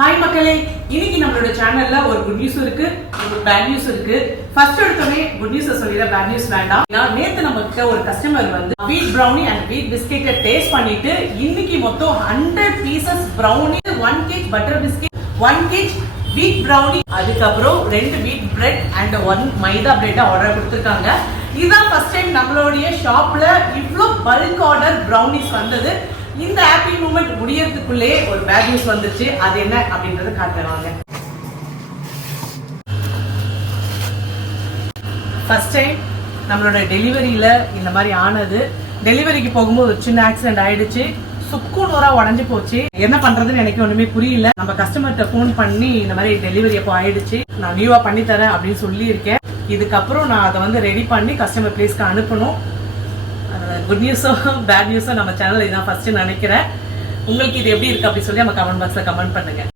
Hi மக்களே, இன்னைக்கு நம்மளோட சேனல்ல ஒரு குட் நியூஸ் இருக்கு, ஒரு பேட் நியூஸ் இருக்கு. ஃபர்ஸ்ட் எடுத்தோமே குட் நியூஸ் சொல்லிட, பேட் நியூஸ் வேண்டாம். நேத்து நம்ம கிட்ட ஒரு கஸ்டமர் வந்து வீட் ப்ரௌனி அண்ட் வீட் பிஸ்கெட்டை டேஸ்ட் பண்ணிட்டு இன்னைக்கு மொத்தம் 100 pieces brownie, 1 kg butter biscuit, 1 kg வீட் ப்ரௌனி, அதுக்கப்புறம் 2 wheat bread and 1 maida bread order கொடுத்திருக்காங்க. இதுதான் ஃபர்ஸ்ட் டைம் நம்மளுடைய ஷாப்ல இவ்ளோ பல்க் ஆர்டர் ப்ரௌனிஸ் வந்தது. இந்த ஹாப்பி மூமெண்ட் முடியறதுக்குள்ளே ஒரு பேட் நியூஸ் வந்துச்சு. அது என்ன அப்படின்றத காட்டுறாங்க. ஃபர்ஸ்ட் டைம் நம்மளோட டெலிவரியில இந்த மாதிரி ஆனது. டெலிவரிக்கு போகும்போது ஒரு சின்ன ஆக்சிடென்ட் ஆயிடுச்சு. சுக்குநூறா உடஞ்சு போச்சு. என்ன பண்றதுன்னு எனக்கு ஒண்ணுமே புரியல. நம்ம கஸ்டமர்கிட்ட போன் பண்ணி இந்த மாதிரி டெலிவரி எப்போ ஆயிடுச்சு, நான் நியூவா பண்ணி தரேன் அப்படின்னு சொல்லி இருக்கேன். இதுக்கப்புறம் நான் அதை வந்து ரெடி பண்ணி கஸ்டமர் பிளேஸ்க்கு அனுப்பணும். குட் நியூஸோ பேட் நியூஸோ நம்ம சேனல் இதான் ஃபர்ஸ்ட் நினைக்கிறேன். உங்களுக்கு இது எப்படி இருக்கு அப்படின்னு சொல்லி நம்ம கமெண்ட் பாக்ஸ்ல கமெண்ட் பண்ணுங்க.